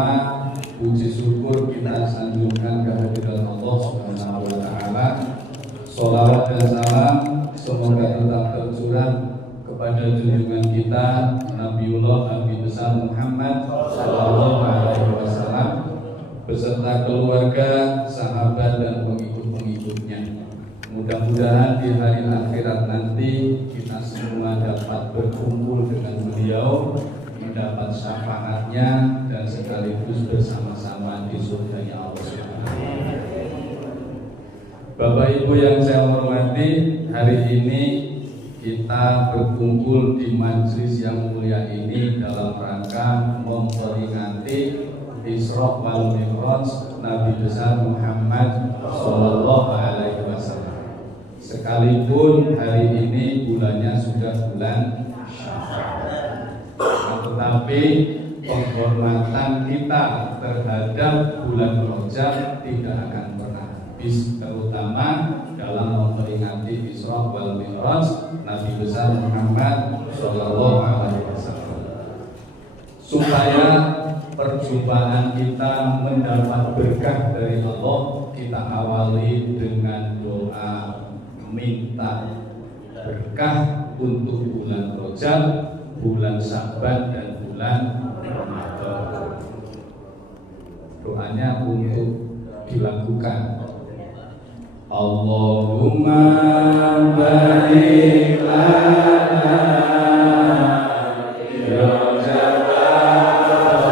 Pertama-tama puji syukur kita sanjungkan kehadirat Allah Subhanahu wa taala. Sholawat dan salam semoga tetap tercurah kepada junjungan kita Nabiullah Nabi besar Muhammad sallallahu alaihi wasallam beserta keluarga, sahabat dan pengikut-pengikutnya. Mudah-mudahan di hari akhirat nanti kita semua dapat berkumpul dengan beliau, mendapat syafaatnya dan sekaligus bersama-sama di surganya Allah Subhanahu. Bapak Ibu yang saya hormati, hari ini kita berkumpul di majelis yang mulia ini dalam rangka memperingati Isra wal Mi'raj Nabi besar Muhammad sallallahu alaihi wasallam. Sekalipun hari ini bulannya sudah bulan Syawal, tetapi penghormatan kita terhadap bulan Rajab tidak akan pernah habis, terutama dalam memperingati Isra wal Mi'raj Nabi besar Muhammad sallallahu alaihi wasallam. Supaya perjumpaan kita mendapat berkah dari Allah, kita awali dengan doa minta berkah untuk bulan Rajab, bulan Sya'ban dan bulan Ramadan. Doanya untuk dilakukan. Allahumma barik lana fi Rajab wa Sya'ban.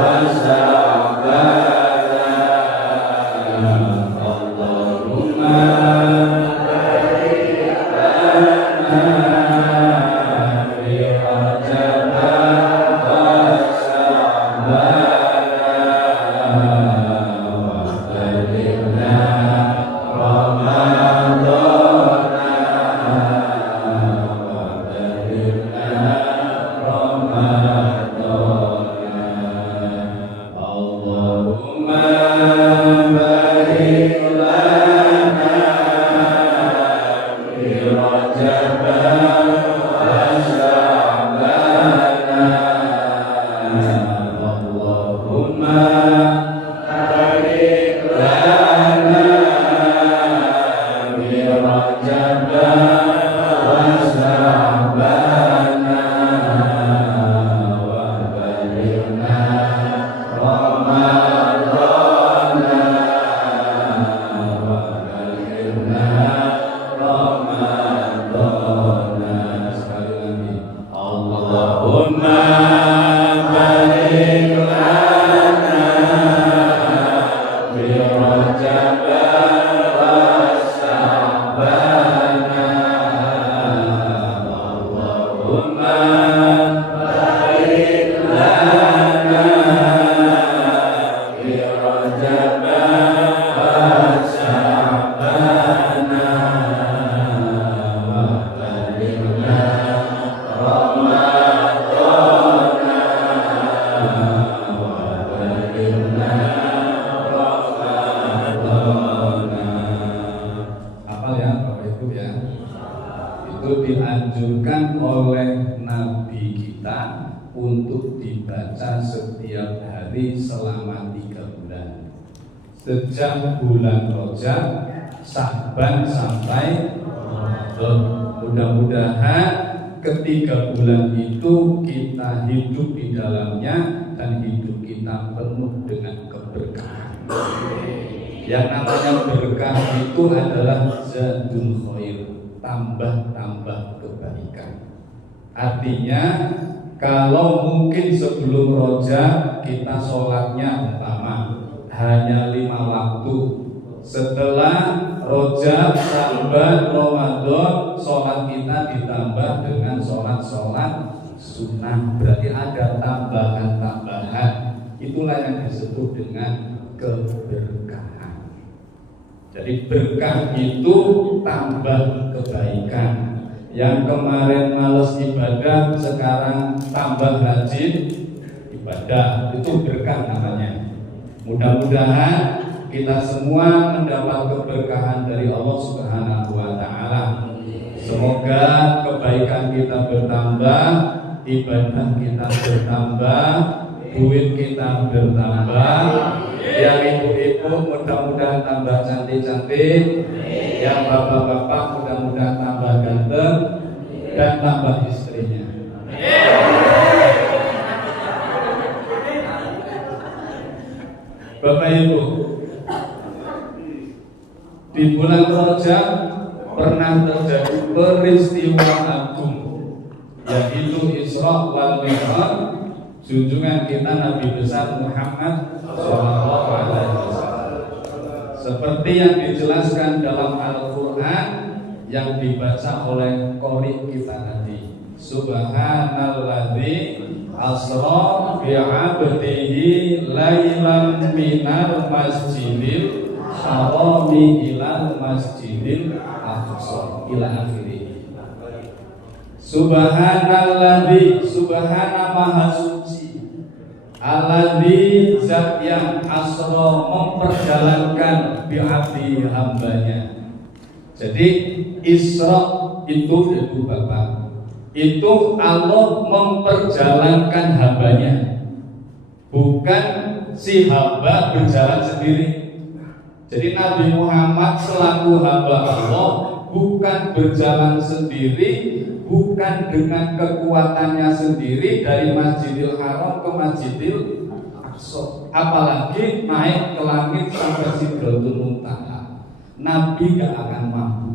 Allahumma dianjurkan oleh Nabi kita untuk dibaca setiap hari selama 3 bulan, sejak bulan Rajab, Sya'ban sampai Ramadan. Mudah-mudahan ketiga bulan itu kita hidup di dalamnya dan hidup kita penuh dengan keberkahan. Yang namanya berkah itu adalah zadul khair, tambah-tambah kebaikan. Artinya kalau mungkin sebelum Rajab kita sholatnya umpama hanya 5 waktu, setelah Rajab, Sya'ban, Ramadan sholat kita ditambah dengan sholat-sholat sunnah, berarti ada tambahan-tambahan. Itulah yang disebut dengan keberkahan. Jadi berkah itu tambah kebaikan. Yang kemarin males ibadah sekarang tambah rajin ibadah, itu berkah namanya. Mudah-mudahan kita semua mendapat keberkahan dari Allah Subhanahu wa taala. Semoga kebaikan kita bertambah, ibadah kita bertambah, duit kita bertambah, ibu mudah-mudahan tambah cantik-cantik, yang bapak-bapak mudah-mudahan tambah ganteng dan tambah istrinya. Bapak Ibu, di bulan Rajab pernah terjadi peristiwa agung, yaitu Isra wal Mi'raj junjungan kita Nabi besar Muhammad SAW. Seperti yang dijelaskan dalam Al-Quran yang dibaca oleh qori kita tadi, Subhanalladzi asra bi'abdihi lailan minal masjidil harami ilal masjidil aqsa ila akhirih. Subhanalladzi, subhana maha suci, alladzi zat yang asra memperjalankan bi'abdi hambanya. Jadi Isra itu Ibu Bapak, itu Allah memperjalankan hambanya, bukan si hamba berjalan sendiri. Jadi Nabi Muhammad selaku hamba Allah bukan berjalan sendiri, bukan dengan kekuatannya sendiri dari Masjidil Haram ke Masjidil Aqsa, apalagi naik ke langit sampai Sidratul Muntaha. Nabi gak akan mampu.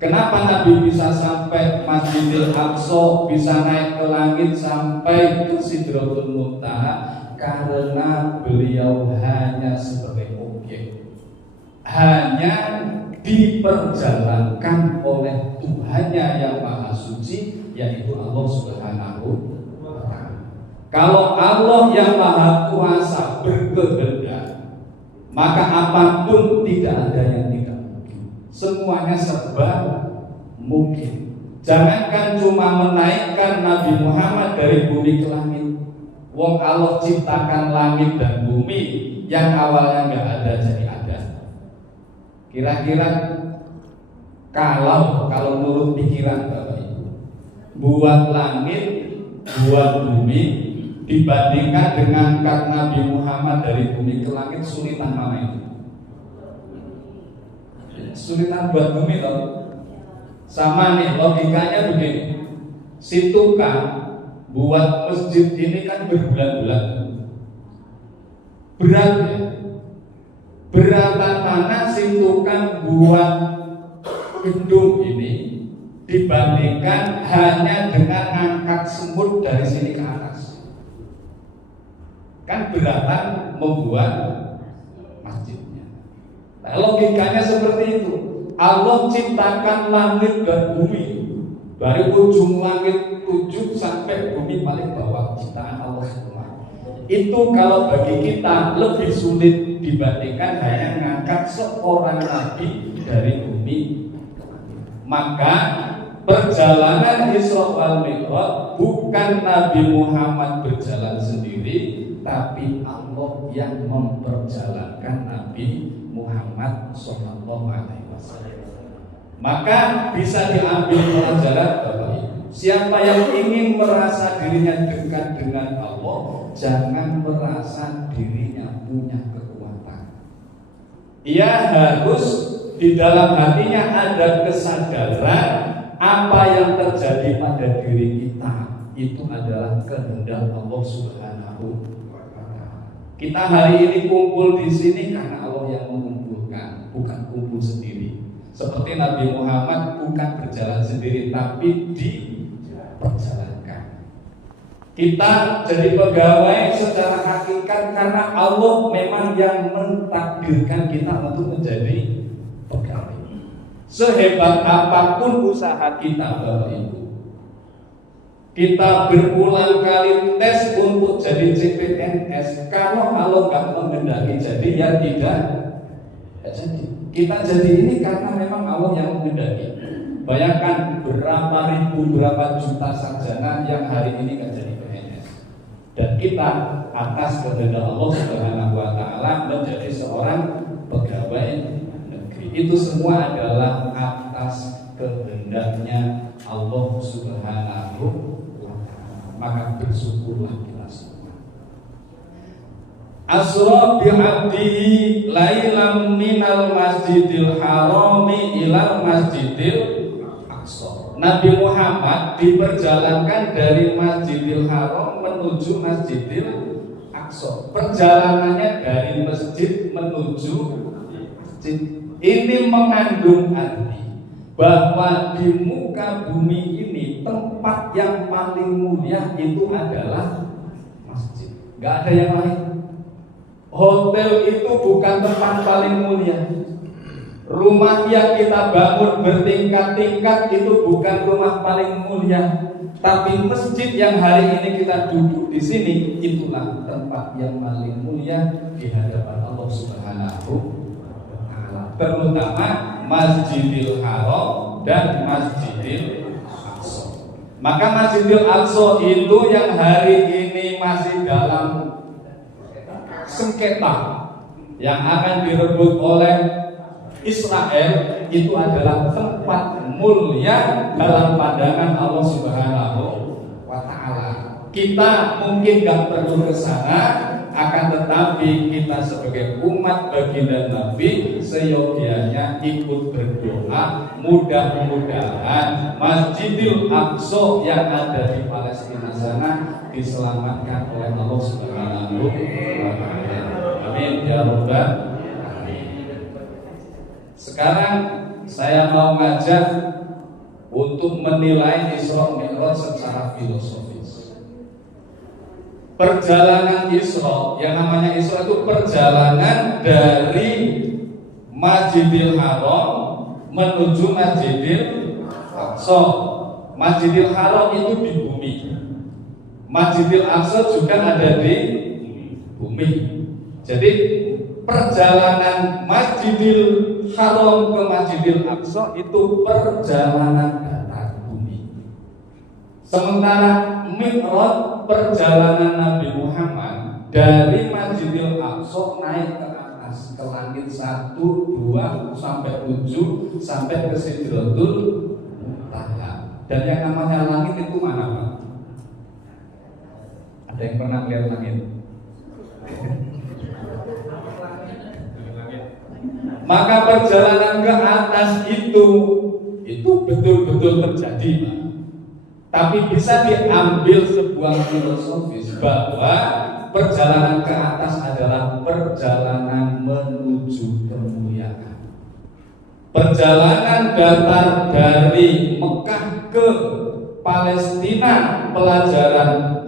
Kenapa Nabi bisa sampai Masjidil Aqsa, bisa naik ke langit sampai ke Sidratul Muntaha? Karena beliau hanya sebagai objek, hanya diperjalankan oleh Tuhannya yang Maha Suci, yaitu Allah Subhanahu wa Ta'ala. Kalau Allah yang Maha Kuasa berkehendak, maka apapun tidak ada yang tidak mungkin. Semuanya serba mungkin. Jangankan cuma menaikkan Nabi Muhammad dari bumi ke langit. Wong Allah ciptakan langit dan bumi yang awalnya nggak ada jadi ada. Kira-kira kalau menurut pikiran Bapak Ibu, buat langit, buat bumi dibandingkan dengan Nabi Muhammad dari bumi ke langit, sulitan mana itu? Sulitan buat bumi loh. Sama nih logikanya begini. Si tukang buat masjid ini kan berbulan-bulan, berat ya. Beratan mana si tukang buat gedung ini dibandingkan hanya dengan angkat semut dari sini ke atas? Kan beratan membuat masjidnya. Nah, logikanya seperti itu. Allah ciptakan langit dan bumi, dari ujung langit 7 sampai bumi paling bawah, ciptaan Allah semua. Itu kalau bagi kita lebih sulit dibandingkan hanya ngangkat seorang nabi dari bumi. Maka perjalanan Isra wal Mi'raj bukan Nabi Muhammad berjalan sendiri, tapi Allah yang memperjalankan Nabi Muhammad SAW. Maka bisa diambil pelajaran Bapak Ibu. Siapa yang ingin merasa dirinya dekat dengan Allah, jangan merasa dirinya punya kekuatan. Ia harus di dalam hatinya ada kesadaran apa yang terjadi pada diri kita itu adalah kehendak Allah Subhanahu wa Ta'ala. Kita hari ini kumpul di sini karena Allah yang mengumpulkan, bukan kumpul sendiri. Seperti Nabi Muhammad bukan berjalan sendiri, tapi diperjalankan. Kita jadi pegawai secara hakikat karena Allah memang yang mentakdirkan kita untuk menjadi pegawai. Sehebat apapun usaha kita Bapak Ibu, kita berulang kali tes untuk jadi CPNS, kalau Allah nggak menghendaki jadi ya tidak jadi. Kita jadi ini karena memang Allah yang menghendaki. Bayangkan berapa ribu, berapa juta sarjana yang hari ini nggak jadi PNS, dan kita atas kehendak Allah Subhanahu wa Ta'ala menjadi seorang pegawai negeri. Itu semua adalah atas kehendaknya Allah Subhanahu wa Ta'ala. Maka bersyukurlah kita semua. asra bi 'abdihi lailam minal masjidil harami ilal masjidil aqsa. Nabi Muhammad diperjalankan dari Masjidil Haram menuju Masjidil Aqsa. Perjalanannya dari masjid menuju masjid. Ini mengandung arti bahwa di muka bumi ini tempat yang paling mulia itu adalah masjid. Gak ada yang lain. Hotel itu bukan tempat paling mulia. Rumah yang kita bangun bertingkat-tingkat itu bukan rumah paling mulia. Tapi masjid yang hari ini kita duduk di sini itulah tempat yang paling mulia di hadapan Allah Subhanahu wa Ta'ala. Terutama Masjidil Haram dan Masjidil Aqsa. Maka Masjidil Aqsa itu yang hari ini masih dalam sengketa yang akan direbut oleh Israel, itu adalah tempat mulia dalam pandangan Allah Subhanahu wa Ta'ala. Kita mungkin gak perlu ke sana, akan tetapi kita sebagai umat baginda Nabi seyogianya ikut berdoa, mudah-mudahan Masjidil Aqsa yang ada di Palestina sana diselamatkan oleh Allah Subhanahu wa Ta'ala. Amin ya rabbal alamin. Sekarang saya mau ngajak untuk menilai Isra Mi'raj secara filosofis. Perjalanan Isra, yang namanya Isra itu perjalanan dari Masjidil Haram menuju Masjidil Aqsa. Masjidil Haram itu di bumi, Masjidil Aqsa juga ada di bumi. Jadi perjalanan Masjidil Haram ke Masjidil Aqsa itu perjalanan datar bumi. Sementara Mi'raj perjalanan Nabi Muhammad dari Masjidil Aqsa naik ke atas ke langit 1, 2 sampai 7 sampai ke Sidratul Muntaha. Dan yang namanya langit itu mana, Pak? Ada yang pernah lihat langit? Maka perjalanan ke atas itu betul-betul terjadi, Pak. Tapi bisa diambil sebuah filosofis bahwa perjalanan ke atas adalah perjalanan menuju kemuliaan. Perjalanan datar dari Mekah ke Palestina, perjalanan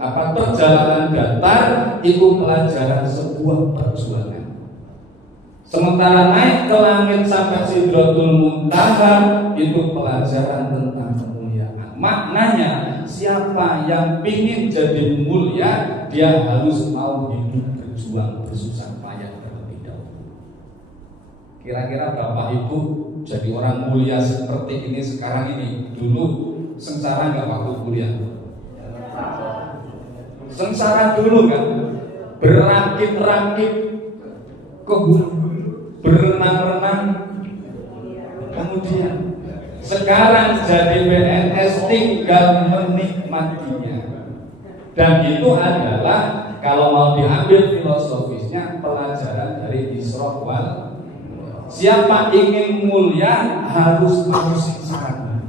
datar itu pelajaran sebuah perjuangan. Sementara naik ke langit sampai Sidratul Muntaha itu pelajaran tentang kemuliaan. Maknanya siapa yang ingin jadi mulia, dia harus mau hidup berjuang bersusah payah terlebih dahulu. Kira-kira Bapak Ibu jadi orang mulia seperti ini sekarang ini, dulu sengsara nggak waktu kuliah? Sengsara dulu kan, berakit-rakit ke gunung, berenang-renang, kemudian sekarang jadi PNS tinggal menikmatinya. Dan itu adalah kalau mau diambil filosofisnya pelajaran dari Isra wal Mi'raj. Siapa ingin mulia harus mau sengsara.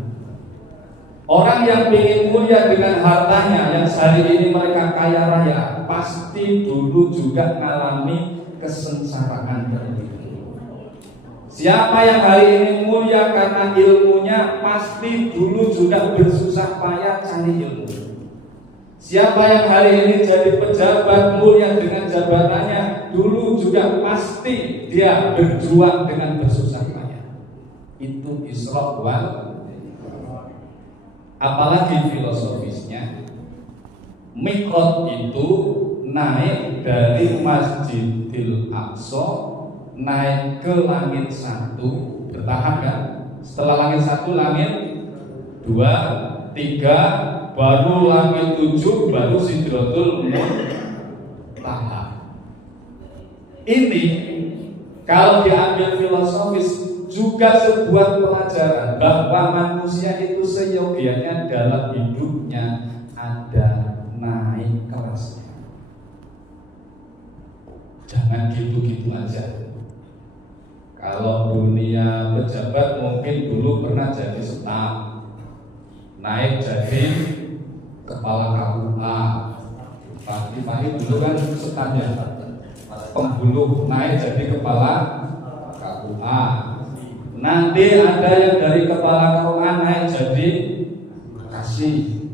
Orang yang ingin mulia dengan hartanya yang hari ini mereka kaya raya, pasti dulu juga mengalami kesengsaraan terlebih. Siapa yang hari ini mulia karena ilmunya, pasti dulu juga bersusah payah cari ilmu. Siapa yang hari ini jadi pejabat mulia dengan jabatannya, dulu juga pasti dia berjuang dengan bersusah payah. Itu Isra wal Mi'raj. Apalagi filosofisnya, Mi'raj itu naik dari Masjidil Aqsa naik ke langit 1, bertahap kan? Setelah langit 1, langit 2, 3, baru langit 7, baru Sidratul Muntaha. Ini kalau diambil filosofis juga sebuah pelajaran bahwa manusia itu seyogianya dalam hidupnya ada naik kelasnya. jangan gitu-gitu aja. Kalau dunia pejabat mungkin dulu pernah jadi staf, naik jadi kepala KUA. Pagi-pagi dulu kan stafnya pembuluh, naik jadi kepala KUA. Nanti ada yang dari kepala KUA naik jadi kasih.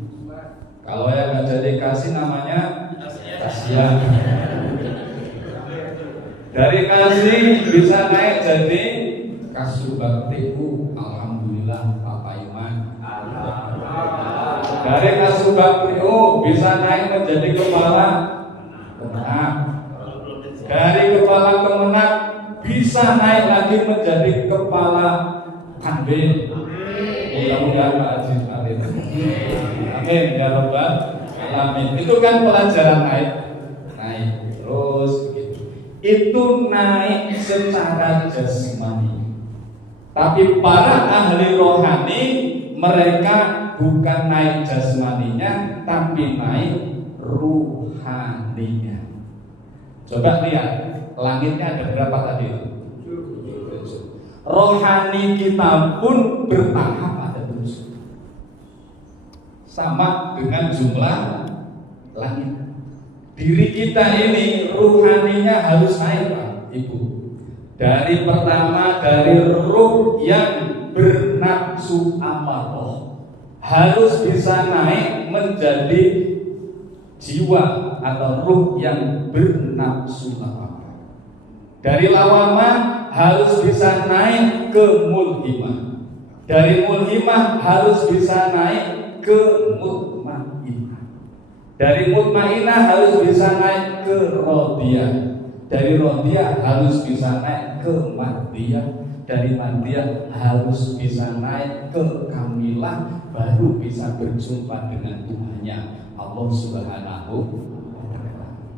Kalau yang nggak jadi kasih namanya kasihan. Dari kasih bisa naik jadi kasubagtiku. Alhamdulillah Bapak Iman. Dari kasubagtiku bisa naik menjadi kepala kemenang. Dari kepala kemenang bisa naik lagi menjadi kepala kanbin. Mudah-mudahan Pak Haji Amin. Amin ya Rabbal Alamin. Itu kan pelajaran naik terus begitu. Itu naik secara jasmani. Tapi para ahli rohani mereka bukan naik jasmaninya, tapi naik ruhaninya. Coba lihat, langitnya ada berapa tadi? Rohani kita pun bertahap ada 7. Sama dengan jumlah langit. Diri kita ini ruhaninya harus naik, Pak Ibu. Dari pertama, dari ruh yang bernafsu amarah harus bisa naik menjadi jiwa atau ruh yang bernafsu amarah. Dari lawamah harus bisa naik ke mulhimah. Dari mulhimah harus bisa naik ke mutmainah. Dari mutmainah harus bisa naik ke rodiyah. Dari rodiyah harus bisa naik ke mardiyah. Dari mardiyah harus bisa naik ke kamilah, baru bisa berjumpa dengan Tuhannya Allah Subhanahu wa Ta'ala.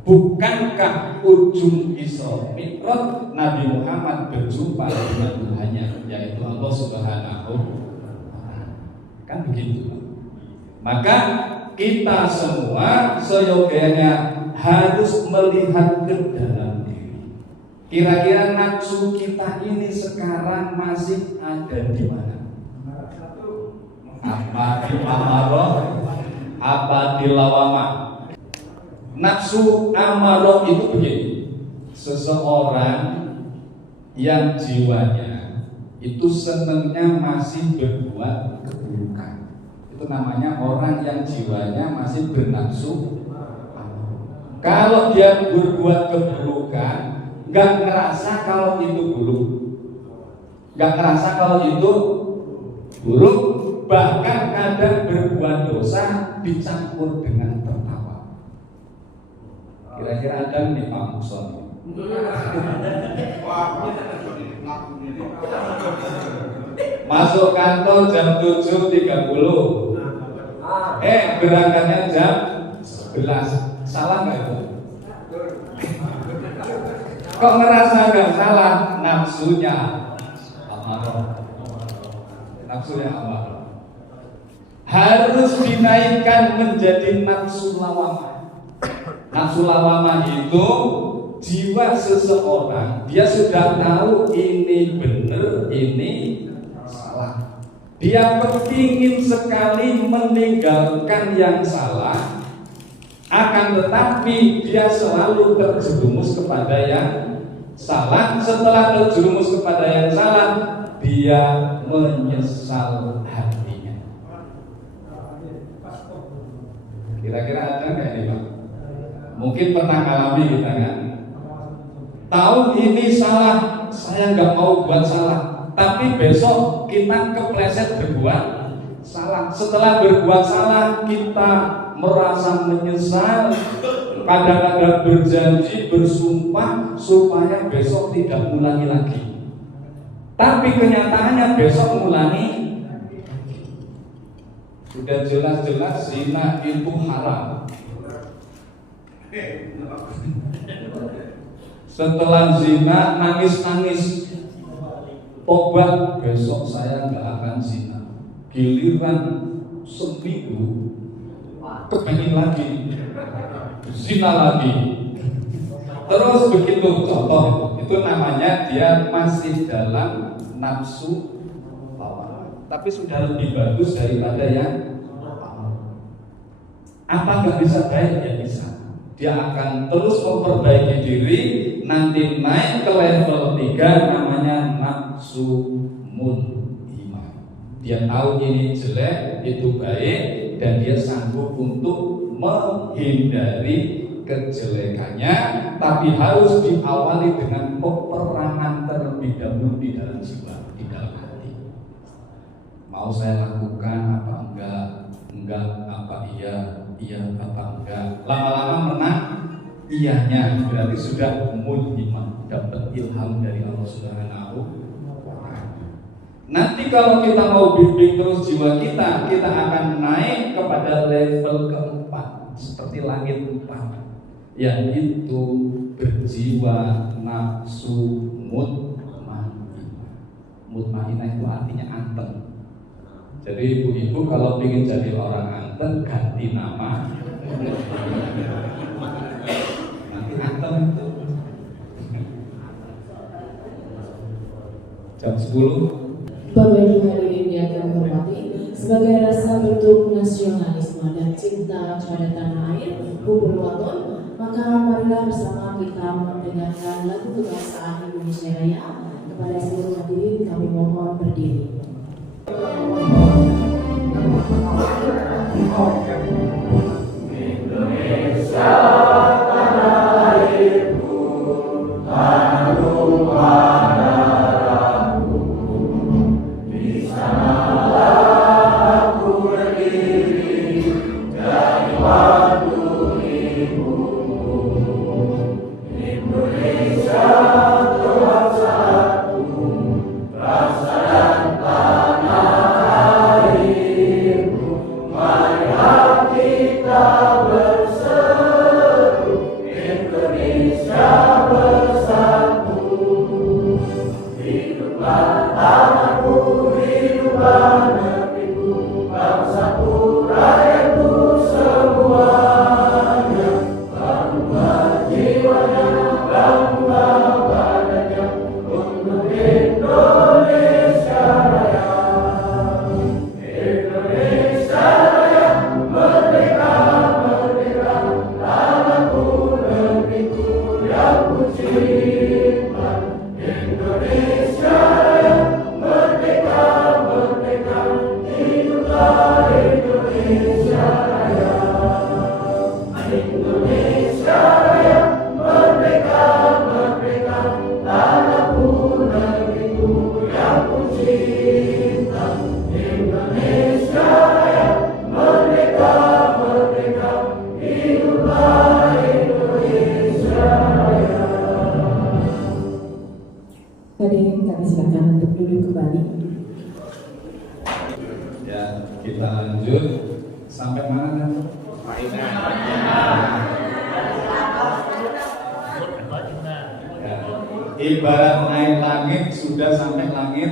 Bukankah ujung Isra Mi'raj Nabi Muhammad berjumpa dengan Tuhannya, yaitu Allah Subhanahu wa Ta'ala? Kan begitu. Maka kita semua seyogianya harus melihat ke dalam diri. Kira-kira nafsu kita ini sekarang masih ada di mana? Apa di amarah? Apa di lawamah? Nafsu amarah itu begini. Seseorang yang jiwanya itu senangnya masih berbuat keburukan, itu namanya orang yang jiwanya masih bernafsu. Kalau dia berbuat keburukan, nggak ngerasa kalau itu buruk, nggak ngerasa kalau itu buruk, bahkan kadang berbuat dosa dicampur dengan tertawa. Kira-kira ada nih Pak Mukson? Masuk kantor jam 7.30, berangkatnya jam 11. Salah nggak itu? Kok ngerasa nggak salah? Nafsunya amarah. Nafsunya amarah harus dinaikkan menjadi nafsu lawamah. Nafsu lawamah itu jiwa seseorang, dia sudah tahu ini benar, ini salah. Dia kepingin sekali meninggalkan yang salah, akan tetapi dia selalu terjerumus kepada yang salah. Setelah terjerumus kepada yang salah, dia menyesal hatinya. Kira-kira ada nggak ini Pak? Mungkin pernah alami kita kan? Tahu ini salah, saya nggak mau buat salah, tapi besok kita kepleset berbuat salah. Setelah berbuat salah, kita merasa menyesal, kadang-kadang berjanji, bersumpah supaya besok tidak mengulangi lagi. Tapi kenyataannya besok mengulangi. Sudah jelas-jelas zina itu haram. Setelah zina nangis-nangis, tobat, besok saya nggak akan zina. Giliran seminggu kepengen lagi, zina lagi. Terus begitu contoh itu namanya dia masih dalam nafsu lawan, tapi sudah lebih bagus daripada yang apa nggak bisa baik ya bisa. Dia akan terus memperbaiki diri, nanti naik ke level 3 namanya nafsu mutmainah. Dia tahu ini jelek, itu baik, dan dia sanggup untuk menghindari kejelekannya, tapi harus diawali dengan peperangan terlebih dahulu di dalam jiwa, di dalam hati. Mau saya lakukan apa enggak? Enggak apa iya? Iya apa enggak? Lama-lama menang iyanya, berarti sudah mutmainah, dapat ilham dari Allah Subhanahu wa Ta'ala. Nanti kalau kita mau bimbing terus jiwa kita, kita akan naik kepada level keempat, seperti langit 4, yaitu berjiwa nafsu mutmainah. Mutmainah itu artinya anteng. Jadi ibu-ibu kalau ingin jadi orang anteng, ganti nama. Nanti anteng itu jam 10. Bapak Ibu hadirin yang kami hormati, sebagai rasa bentuk nasionalisme dan cinta pada tanah air Bubur Waton, maka marilah bersama kita mendengarkan lagu kebangsaan Indonesia Raya. Kepada seluruh hadirin kami mohon berdiri. Indonesia tanah airku, tanah rumah darahku, di sanalah aku berdiri dari waktu ibumu. Indonesia Tuhan satu, rasa dan tanah airku, marilah kita berseru, Indonesia bersatu. Hiduplah tanahku, hiduplah negeriku, bangsaku, rakyatku semuanya. Bangga jiwanya, bangga badannya, untuk Indonesia Raya. Indonesia Raya, merdeka, merdeka, tanahku, negeriku yang ku cinta. Indonesia Raya, merdeka, merdeka, hiduplah Indonesia Raya. Indonesia Raya, merdeka, merdeka, tanahku, negeriku yang ku cinta. Indonesia Raya, merdeka, merdeka, hiduplah Indonesia Raya. Hadirin kami silakan untuk duduk kembali. Ya, kita lanjut sampai mana kan? Ya, ibarat naik langit sudah sampai langit.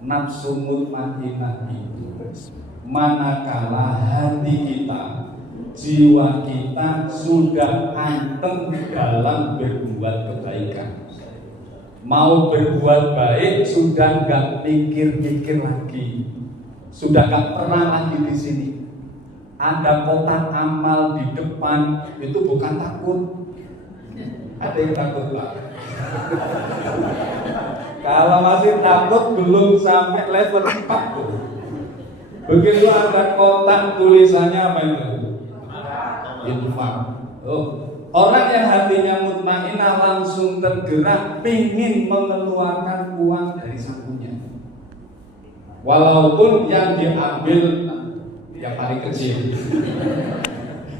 Nafsu mutmainah itu manakala hati kita, jiwa kita sudah anteng dalam berbuat kebaikan. Mau berbuat baik sudah nggak mikir-mikir lagi, sudah nggak pernah lagi di sini. Ada kotak amal di depan, itu bukan takut. Ada yang takut Pak? Kalau masih takut belum sampai level 4 tuh. Begitu ada kotak tulisannya apa itu? Infak. Orang yang hatinya mutmainah langsung tergerak pingin mengeluarkan uang dari sakunya. Walaupun yang diambil yang paling kecil.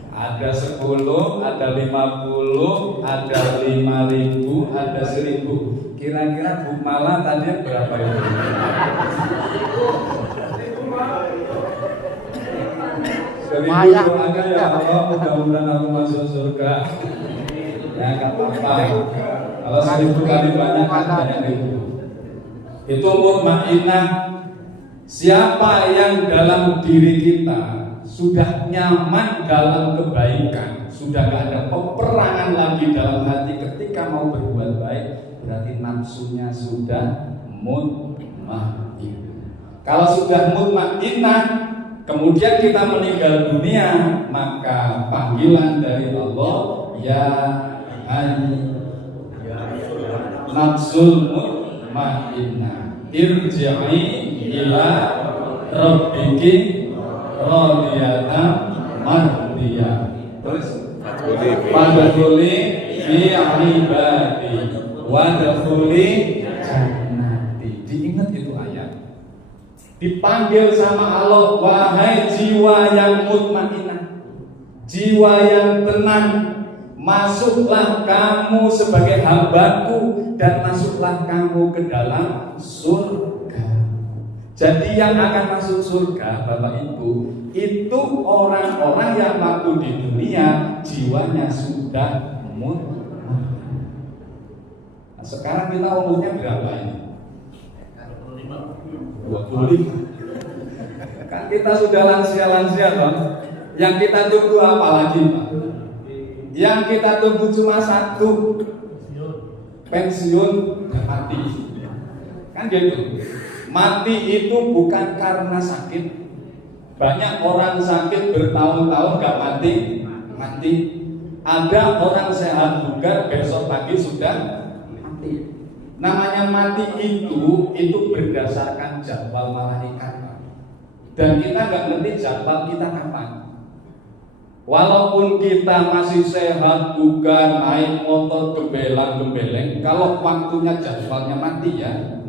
Ada 10, ada 50, ada 5.000, ada 1.000. Kira-kira Bu Mala tadi berapa itu? Seribu doakan ya Allah, mudah-mudahan aku masuk surga. Ya nggak apa-apa. Kalau 1.000 kali banyak kan banyak ribu. Itu mutmainah. Siapa yang dalam diri kita sudah nyaman dalam kebaikan, sudah nggak ada peperangan lagi dalam hati ketika mau berbuat baik, berarti nafsunya sudah mutmainnah. Kalau sudah mutmainnah, kemudian kita meninggal dunia, maka panggilan dari Allah, ya nafsul mutmainnah, irji'i ila rabbiki radiyatan mardiyah. Terus wadkhuli fi ibadi wadkhuli jannati. Diingat itu ayat. Dipanggil sama Allah, wahai jiwa yang mutmainnah, jiwa yang tenang, masuklah kamu sebagai hambaku dan masuklah kamu ke dalam surga. Jadi yang akan masuk surga, Bapak Ibu, itu orang-orang yang waktu di dunia jiwanya sudah mutmainnah. Nah, sekarang kita umurnya berapa ini? 25. Kan kita sudah lansia-lansia, Bang. Yang kita tunggu apa lagi, Pak? Yang kita tunggu cuma satu, pensiun dan mati. Kan gitu. Mati itu bukan karena sakit. Banyak orang sakit bertahun-tahun gak mati. Ada orang sehat bugar besok pagi sudah mati. Namanya mati itu berdasarkan jadwal malaikat. Dan kita gak ngerti jadwal kita kapan. Walaupun kita masih sehat bugar, naik motor gembelang-gembeleng, kalau waktunya jadwalnya mati ya.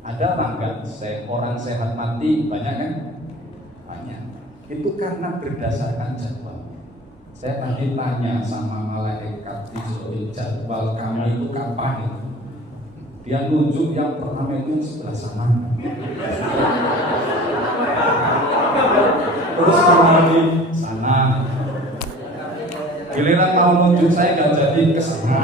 Ada bangga orang sehat mati banyak kan? Banyak. Itu karena berdasarkan jadwal. Saya tadi tanya sama malaikat di jadwal kami itu kapan? Dia nunjuk yang pertama itu sebelah sana. Terus kami di sana. Giliran mau nunjuk saya nggak jadi ke sana.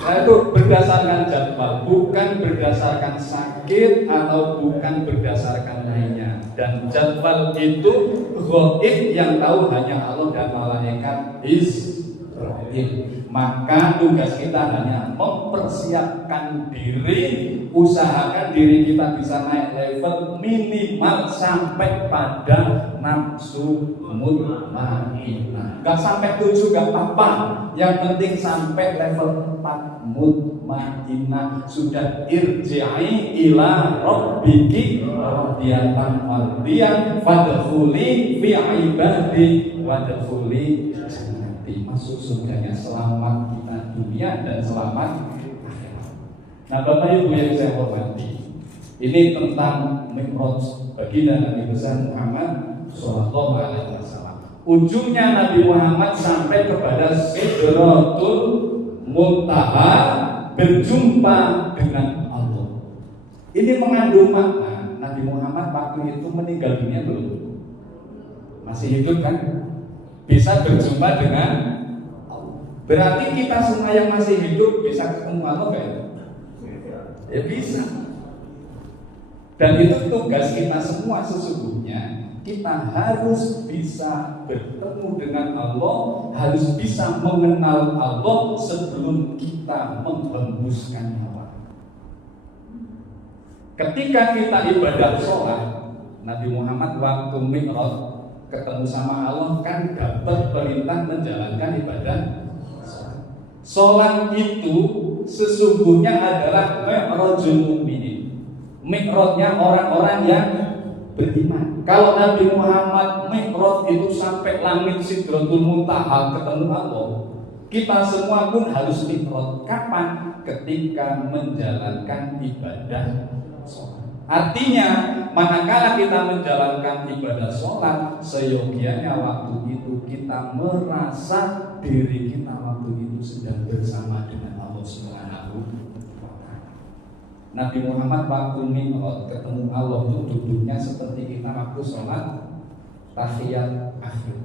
Nah, itu berdasarkan jadwal, bukan berdasarkan sakit atau bukan berdasarkan lainnya. Dan jadwal itu ghaib yang tahu hanya Allah dan malaikat Israil. Maka tugas kita hanya mempersiapkan diri, usahakan diri kita bisa naik level minimal sampai pada nafsu mutmainnah. Gak sampai 7 gak apa-apa, yang penting sampai level 4 mutmainnah. Sudah irji'i ila rabbiki radiyatan mardiyah fadkhuli fi ibadi wadkhuli jannati. Masuk surganya, selamat kita dunia dan selamat akhirat. Nah, Bapak Ibu yang saya hormati, ini tentang Mi'raj baginda Nabi besar Muhammad sallallahu alaihi wasallam. Ujungnya Nabi Muhammad sampai kepada Sidratul Muntaha, berjumpa dengan Allah. Ini mengandung makna Nabi Muhammad waktu itu meninggal dunia belum? Masih hidup kan? Bisa berjumpa dengan Allah. Berarti kita semua yang masih hidup bisa ketemu Allah kan? Ya bisa. Dan itu tugas kita semua sesungguhnya. Kita harus bisa bertemu dengan Allah, harus bisa mengenal Allah sebelum kita menghembuskan nyawa. Ketika kita ibadah sholat, Nabi Muhammad waktu Mi'raj ketemu sama Allah kan dapat perintah menjalankan ibadah sholat. Sholat itu sesungguhnya adalah Mi'rajul Mu'minin. Mi'rajnya orang-orang yang beriman. Kalau Nabi Muhammad Mi'raj itu sampai langit Sidratul Muntaha ketemu Allah, kita semua pun harus Mi'raj. Kapan? Ketika menjalankan ibadah sholat. Artinya, manakala kita menjalankan ibadah sholat, seyogianya waktu itu kita merasa diri kita waktu itu sedang bersama dengan Allah Subhanahu wa Ta'ala. Nabi Muhammad waktu Mi'raj ketemu Allah itu duduknya seperti kita waktu sholat tahiyat akhir.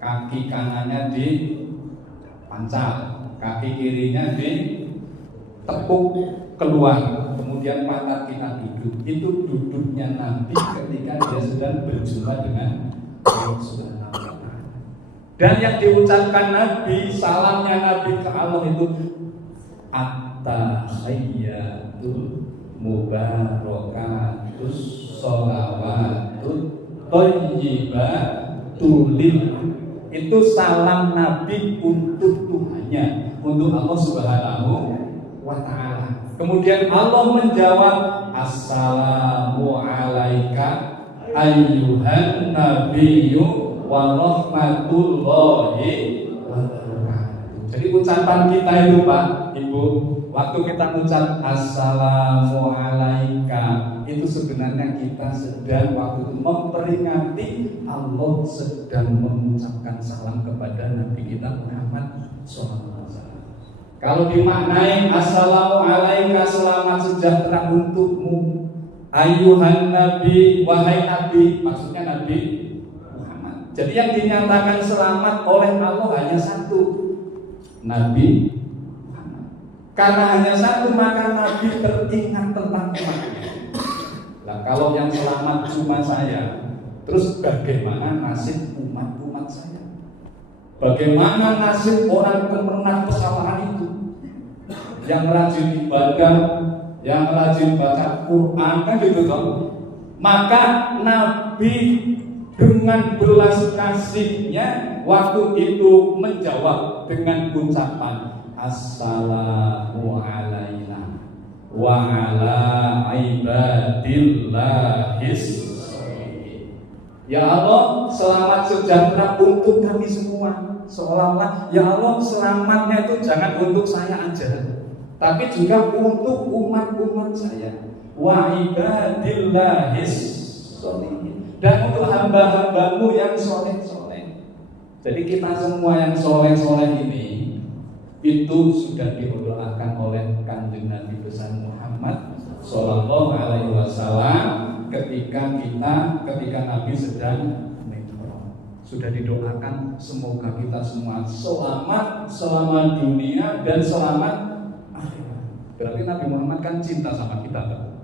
Kaki kanannya dipancal, kaki kirinya ditepuk keluar, kemudian pantat kita duduk. Itu duduknya Nabi ketika dia sedang berjumpa dengan Dan yang diucapkan Nabi, salamnya Nabi ke Allah itu at-tahiyyatul mubarakatus sholawatut thayyibatul. Itu salam Nabi untuk Tuhannya, untuk Allah Subhanahu wa ta'ala. Kemudian Allah menjawab, assalamu alaika ayyuhan nabiyyu wa rahmatullahi wa barakatuh. Jadi ucapan kita itu Pak, Ibu, waktu kita ucap assalamu alaika, itu sebenarnya kita sedang waktu itu memperingati Allah sedang mengucapkan salam kepada Nabi kita Muhammad SAW. Kalau dimaknai assalamu alaika, selamat sejahtera untukmu ayyuhan nabi, wahai nabi, maksudnya Nabi Muhammad. Jadi yang dinyatakan selamat oleh Allah hanya satu, Nabi Muhammad. Karena hanya satu, maka Nabi teringat tentang umatnya. Nah, kalau yang selamat cuma saya, terus bagaimana nasib umat-umat saya? Bagaimana nasib orang pemenang kesalahan itu? Yang rajin ibadah, yang rajin baca Quran, kan gitu toh. Maka Nabi dengan belas kasihnya waktu itu menjawab dengan ucapan assalamu alaina wa ala ibadillahis. Ya Allah, selamat sejahtera untuk kami semua. Seolah-olah ya Allah, selamatnya itu jangan untuk saya aja, tapi juga untuk umat-umat saya. Wa ibadillahis sholihin, dan untuk hamba-hambamu yang soleh-soleh. Jadi kita semua yang soleh-soleh ini itu sudah didoakan oleh Kanjeng Nabi besar Muhammad Sallallahu Alaihi Wasallam ketika Nabi sedang Mi'raj. Sudah didoakan semoga kita semua selamat selama dunia dan selamat akhirat. Berarti Nabi Muhammad kan cinta sama kita kan?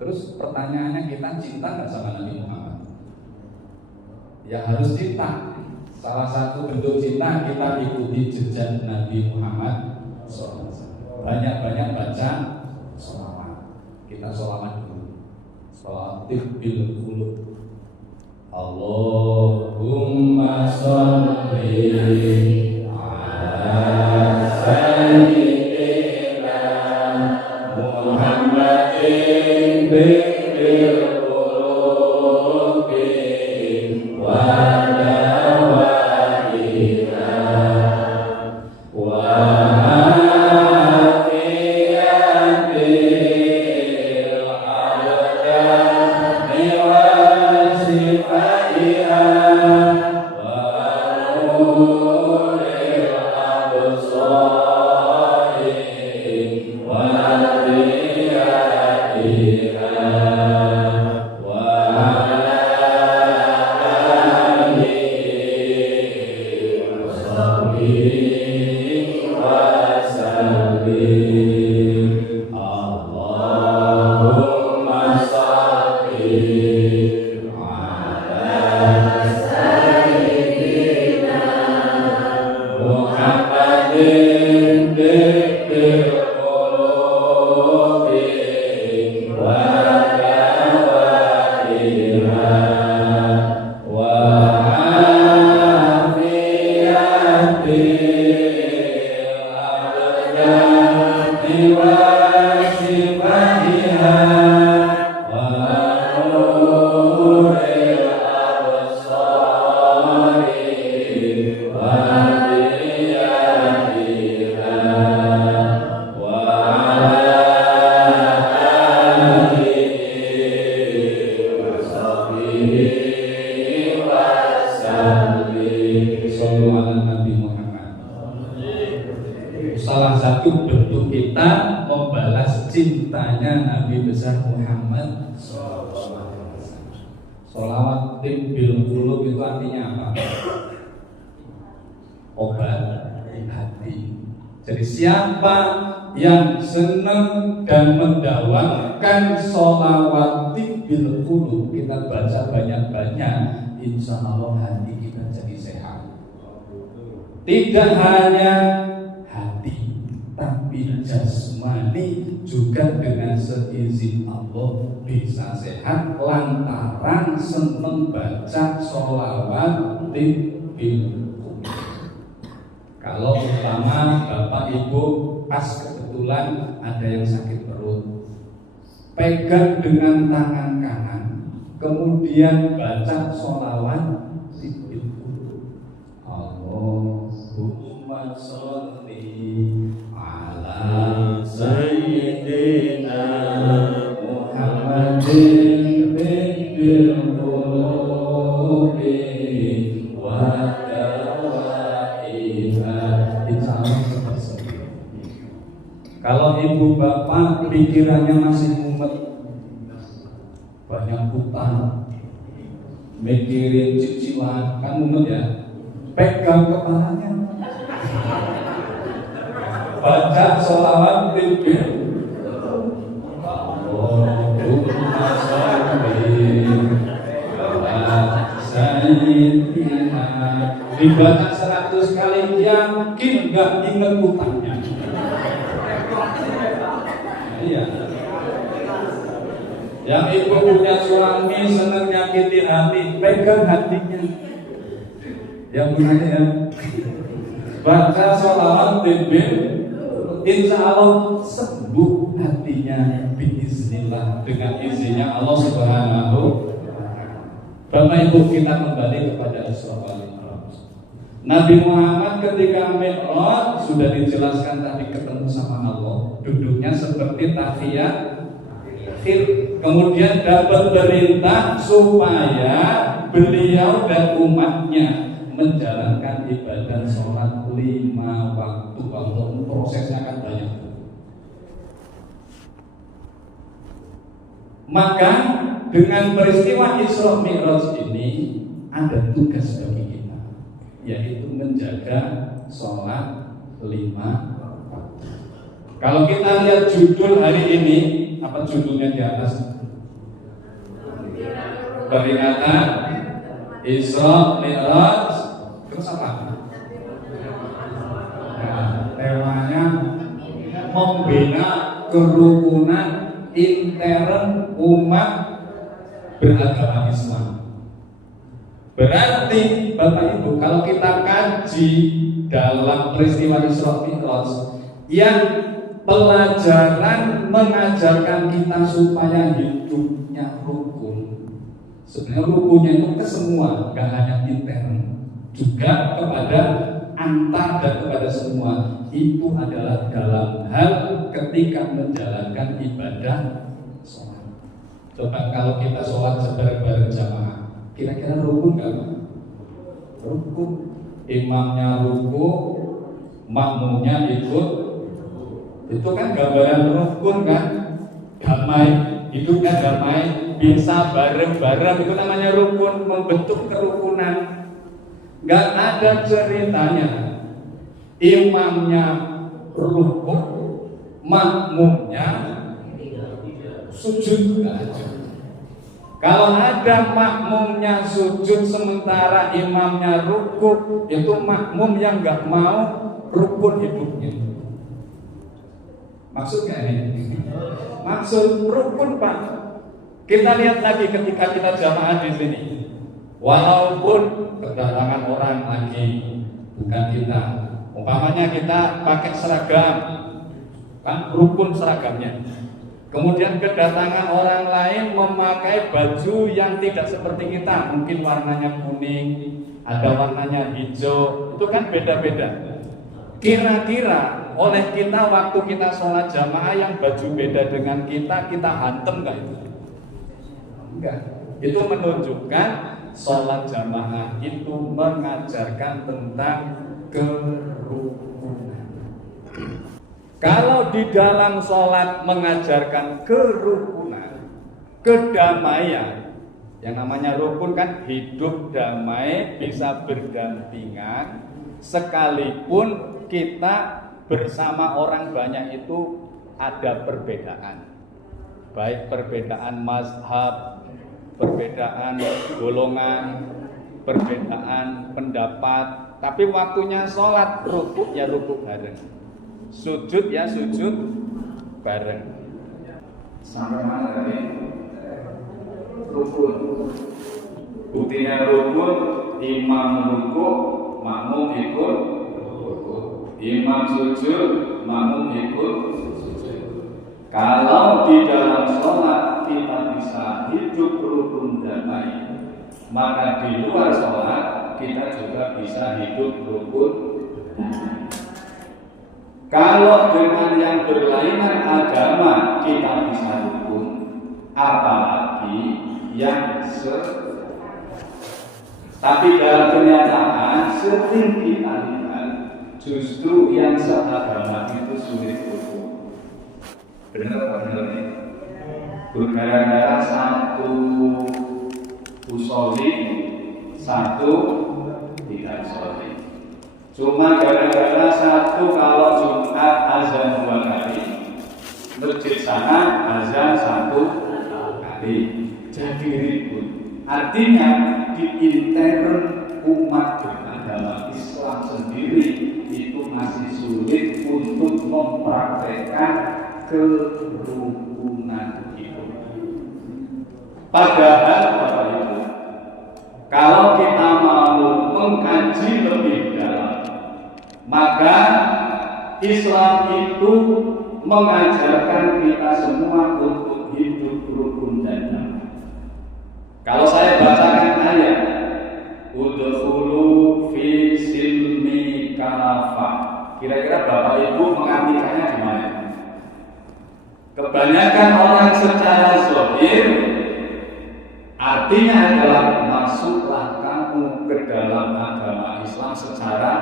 Terus pertanyaannya, kita cinta nggak sama Nabi Muhammad? Ya harus cinta. Salah satu bentuk cinta kita ikuti jejak Nabi Muhammad SAW. Banyak-banyak baca sholawat. Kita sholawat dulu. Sholawat bil qulub. Allahumma sholli ala sayyidina Muhammadin bil qulubi wa salah satu bentuk kita membalas cintanya Nabi besar Muhammad SAW. Sholawat bil qulub itu artinya apa? Obat hati. Jadi siapa yang senang dan mendawakan sholawat bil qulub, kita baca banyak-banyak, insya Allah hati kita jadi sehat. Tidak hanya hati, tapi jasmani juga dengan seizin Allah bisa sehat lantaran seneng baca sholawat bil. Kalau umpama Bapak Ibu pas kebetulan ada yang sakit perut, pegang dengan tangan kanan, kemudian baca sholawat bil. Allahumma sholli ala sayyidina Muhammadin bil qulubi wa kalau ibu bapak pikirannya masih mumet, banyak hutang, mikirin cicilan, kan mumet ya, pegang kepalanya, baca sholawat bil. Allahumma sholli ala sayyidina. Dibaca 100 kali, yakin nggak ingat hutangnya. Iya. Yang ibu punya suami senang nyakitin hati, pegang hatinya. Yang punya ya, baca sholawat bil, insya Allah sembuh hatinya biiznillah dengan izinnya Allah Subhanahu. Bapak Ibu, kita kembali kepada Isra wal Mi'raj. Nabi Muhammad ketika Mi'raj sudah dijelaskan tadi ketemu sama Allah, duduknya seperti tahiyat akhir. Kemudian dapat perintah supaya beliau dan umatnya menjalankan ibadah sholat 5 waktu. Walaupun prosesnya akan banyak. Maka dengan peristiwa Isra Mi'raj ini ada tugas bagi kita, yaitu menjaga sholat 5 waktu. Kalau kita lihat judul hari ini, apa judulnya di atas? Peringatan Isra Mi'raj. Terus apa? Nah, temanya membina kerukunan intern umat beragama Islam. Berarti Bapak Ibu, kalau kita kaji dalam peristiwa Isra Mi'raj, yang pelajaran mengajarkan kita supaya hidupnya rukun. Sebenarnya rukunnya itu ke semua, gak hanya intern, juga kepada antar dan kepada semua. Itu adalah dalam hal ketika menjalankan ibadah sholat. Coba kalau kita sholat sebareng-bareng jamaah, kira-kira rukun gak? Rukun. Imamnya rukun, makmumnya ikut. Itu kan gambaran rukun kan? Damai, hidupnya damai, bisa bareng-bareng, itu namanya rukun, membentuk kerukunan. Gak ada ceritanya imamnya rukun, makmumnya sujud. Kalau ada makmumnya sujud sementara imamnya rukun, itu makmum yang gak mau rukun hidupnya. Maksudnya ini? Maksud rukun Pak. Kita lihat lagi ketika kita jamaah di sini. Walaupun kedatangan orang lagi bukan kita, umpamanya kita pakai seragam, kan rukun seragamnya. Kemudian kedatangan orang lain memakai baju yang tidak seperti kita, mungkin warnanya kuning, ada warnanya hijau, itu kan beda-beda. Kira-kira oleh kita waktu kita sholat jamaah yang baju beda dengan kita hantem nggak itu? Enggak. Itu menunjukkan sholat jamaah itu mengajarkan tentang kerukunan. Kalau di dalam sholat mengajarkan kerukunan, kedamaian, yang namanya rukun kan hidup damai, bisa berdampingan, sekalipun kita bersama orang banyak itu ada perbedaan, baik perbedaan mazhab, perbedaan golongan, perbedaan pendapat, tapi waktunya sholat rukuk ya rukuk bareng, sujud ya sujud bareng. Sampai mana tadi? Rukun. Buktinya rukun, imam rukuk, makmum ikut rukuk. Imam sujud, makmum ikut sujud. Kalau di dalam sholat kita bisa hidup rukun damai, maka di luar sholat kita juga bisa hidup rukun damai. Kalau dengan yang berlainan agama kita bisa rukun, apalagi yang tapi dalam kenyataan sering kita lihat justru yang seagama itu sulit rukun. Benar-benar ini gara-gara satu usolli, satu tidak usolli. Cuma gara-gara satu kalau Jumat azan 2 kali, masjid sana azan 1 kali, jadi ribut. Artinya di intern umat beragama Islam sendiri itu masih sulit untuk mempraktekkan kerukunan itu. Padahal Bapak Ibu, kalau kita mau mengkaji lebih dalam, maka Islam itu mengajarkan kita semua untuk hidup rukun dan damai. Kalau saya bacakan ayat udkhulu fi silmi kafah, kira-kira Bapak Ibu mengartikannya gimana? Kebanyakan orang secara zahir artinya adalah masuklah kamu ke dalam agama Islam secara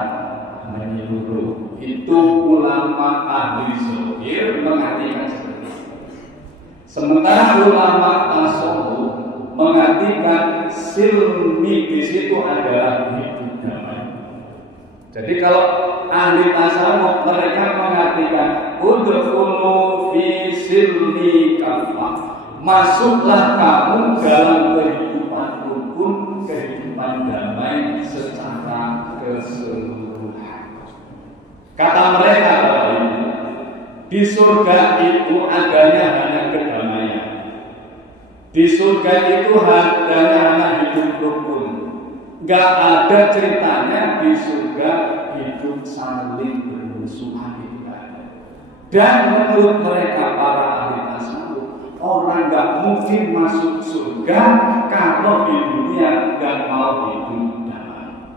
menyeluruh. Itu ulama ahli zahir mengartikan seperti itu. Sementara ulama tasawuf mengartikan silmi di situ adalah hidup damai. Jadi kalau ahli tasawuf mereka mengartikan udkhulu fi silmi kafah, masuklah kamu dalam kehidupan rukun, kehidupan damai secara keseluruhan. Kata mereka Bapak Ibu, di surga itu adanya hanya kedamaian. Di surga itu adanya hanya hidup rukun. Gak ada ceritanya di surga hidup saling bermusuhan itu ada. Dan menurut mereka para ahli tasawuf, orang gak mungkin masuk surga kalau di dunia gak mau hidup damai.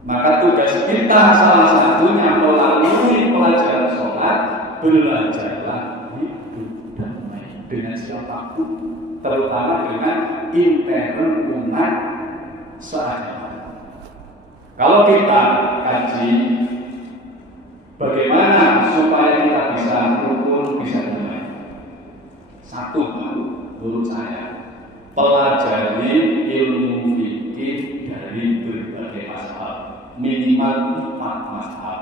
Maka tugas kita salah satunya melalui pelajaran sholat, belajarlah hidup damai dengan siapapun, terutama dengan intern umat seagama. Kalau kita kaji bagaimana supaya kita bisa rukun, bisa damai, satu menurut saya, pelajari ilmu fikih dari berbagai mazhab, minimal 4 mazhab.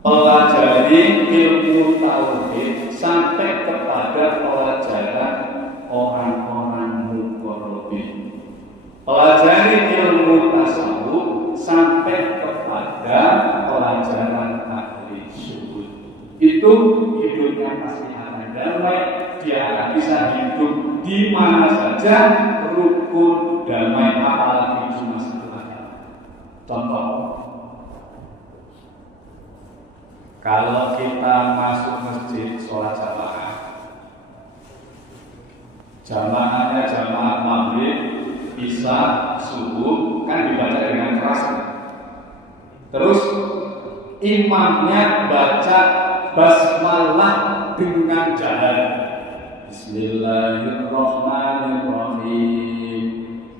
Pelajari ilmu tauhid sampai kepada pelajaran orang-orang muqarrabin. Pelajari ilmu tasawuf sampai kepada pelajaran ahli syuhud. Itu hidupnya pasti akan damai, dia akan bisa hidup di mana saja rukun damai, apalagi cuma satu agama. Contoh, kalau kita masuk masjid sholat jamaah, jamaahnya jamaah maghrib, isya, subuh, kan dibaca dengan keras. Terus imamnya baca basmalah dengan jalan. Bismillahirrahmanirrahim.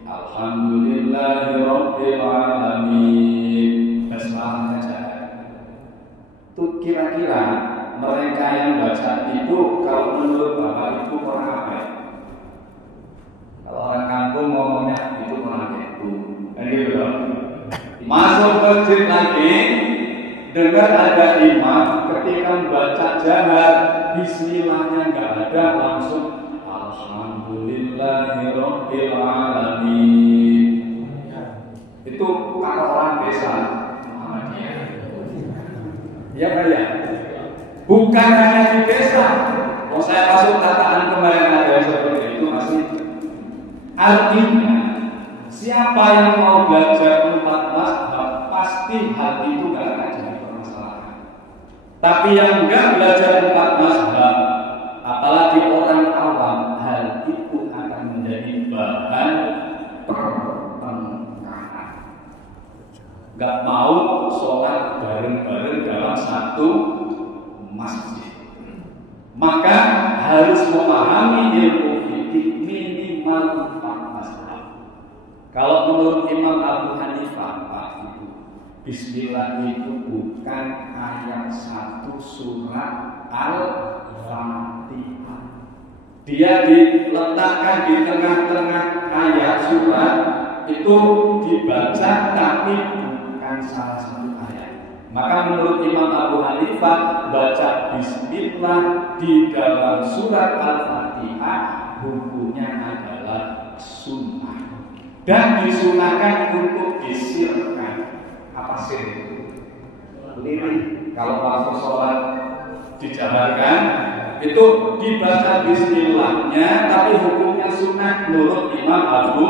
Alhamdulillahirabbil alamin. Basmalahnya jalan. Tuh kira-kira mereka yang baca itu kalau menurut Bapak Ibu orang apa ya? Kalau orang kampung ngomongnya itu orang itu, kan gitu loh. Masuk masjid lagi, dengar ada imam, ketika membaca jahar, bismillahnya nggak ada, langsung Alhamdulillahirabbil alamin. ke orang desa Muhammadiyah. Ya Pak ya. Bukan hanya di desa. Kalau saya masuk tataan kemarin ada seperti itu masih. Artinya siapa yang mau belajar 4 mazhab pasti hal itu gak akan jadi permasalahan. Tapi yang enggak belajar 4 mazhab, apalagi orang awam, hal itu akan menjadi bahan pertengkaran. Gak mau sholat bareng-bareng dalam satu masjid. Maka harus memahami ilmu fikih minimal 4 mazhab. Kalau menurut Imam Abu Hanifah, Pak Ibu, Bismillah itu bukan ayat 1 surat Al-Fatihah. Dia diletakkan di tengah-tengah ayat surat itu dibaca tapi bukan salah satu ayat. Maka menurut Imam Abu Hanifah baca Bismillah di dalam surat Al-Fatihah hukumnya adalah sunnah dan disunahkan untuk disirkan. Apa sih itu? Lirik. Kalau waktu sholat dijabarkan itu dibaca Bismillahnya tapi hukumnya sunnah menurut Imam Abu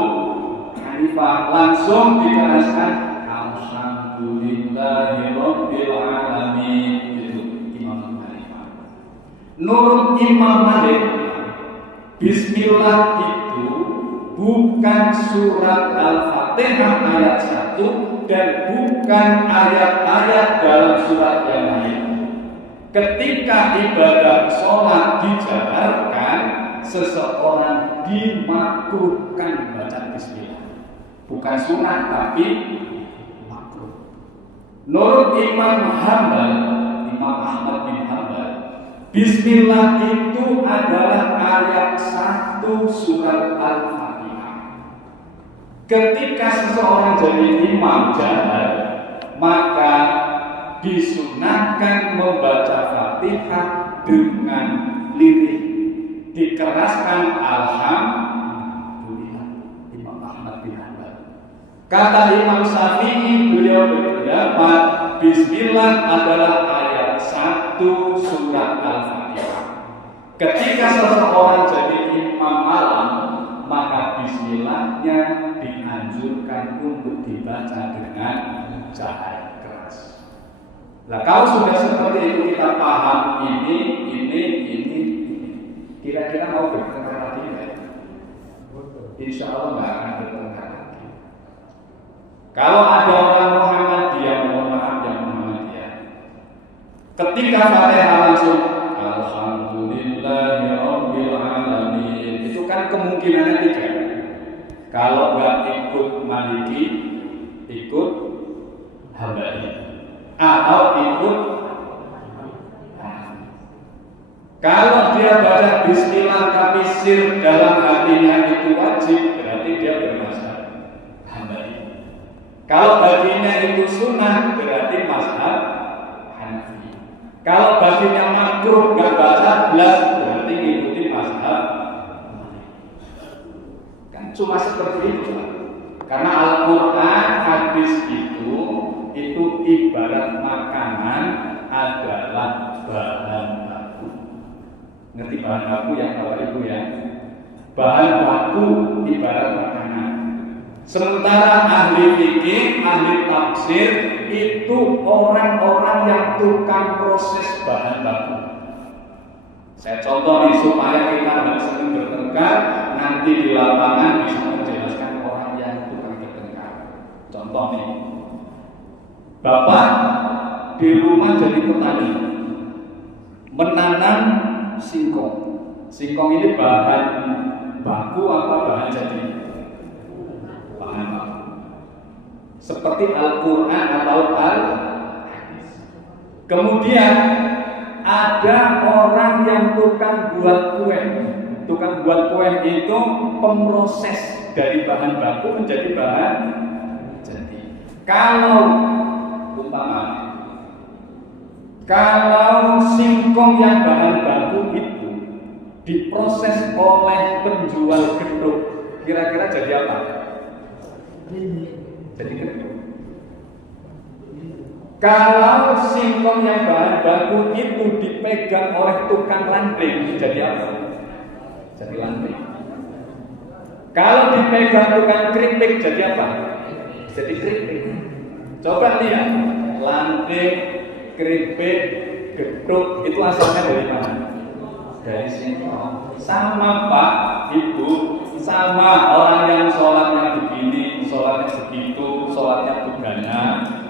Hanifah. Langsung dijelaskan Alhamdulillahirabbil alamin. Itu Imam Abu Hanifah. Menurut Imam Malik, Bismillah itu bukan surat Al-Fatihah ayat 1 dan bukan ayat-ayat dalam surat yang lain. Ketika ibadah sholat dijabarkan, seseorang dimakruhkan baca Bismillah. Bukan sunnah tapi menurut Imam Hambal, Imam Ahmad bin Hambal, Bismillah itu adalah ayat 1 surat Al-Fatihah. Ketika seseorang jadi imam jalan, maka disunahkan membaca Fatihah dengan lirik, dikeraskan Alhamdulillah. Imam Ahmad bin Hambal. Kata Imam Syafi'i, beliau berpendapat Bismillah adalah ayat 1 surat Al-Fatihah. Ketika seseorang jadi imam malam, maka Bismillahnya dianjurkan untuk dibaca dengan cahaya keras. Nah, kalau sudah seperti itu kita paham ini, kira-kira mau bertengkar lagi enggak? Insya Allah nggak akan bertengkar lagi. Kalau ada orang Muhammadiyah, mohon maaf yang Muhammadiyah, ketika Fatihah langsung Alhamdulillahirabbil alamin, itu kan kemungkinannya 3. Kalau nggak ikut Maliki, ikut Hambali, atau ikut kalau dia baca Bismillah tapi sir dalam hatinya itu wajib, berarti dia bermazhab Hambali. Kalau baginya itu sunnah, berarti mazhab Hanafi. Kalau baginya makruh nggak baca belas, berarti ngikuti mazhab Maliki. Kan cuma seperti itu. Karena Al-Quran, hadis itu ibarat makanan adalah bahan baku. Ngerti bahan baku ya Bapak Ibu ya? Bahan baku ibarat makanan. Sementara ahli fikih, ahli tafsir itu orang-orang yang tukang proses bahan baku. Saya contoh nih supaya kita nggak sering bertengkar, nanti di lapangan bisa menjelaskan orang yang tukang bertengkar. Contoh nih, Bapak di rumah jadi petani, menanam singkong. Singkong ini bahan baku apa bahan jadi? Bahan baku. Seperti Al-Quran atau Al-Hadis. Kemudian ada orang yang tukang buat kue. Tukang buat kue itu pemroses dari bahan baku menjadi bahan jadi. Kalau singkong yang bahan baku itu diproses oleh penjual gedung, kira-kira jadi apa? Jadi gedung. Kalau singkong yang bahan baku itu dipegang oleh tukang landing, jadi apa? Jadi landing. Kalau dipegang tukang keripik, jadi apa? Jadi keripik. Coba lihat, landing, keripik, geduk itu asalnya dari mana? Dari singkong. Sama Pak, Ibu, sama orang yang sholatnya begini, sholatnya begitu, sholatnya begana,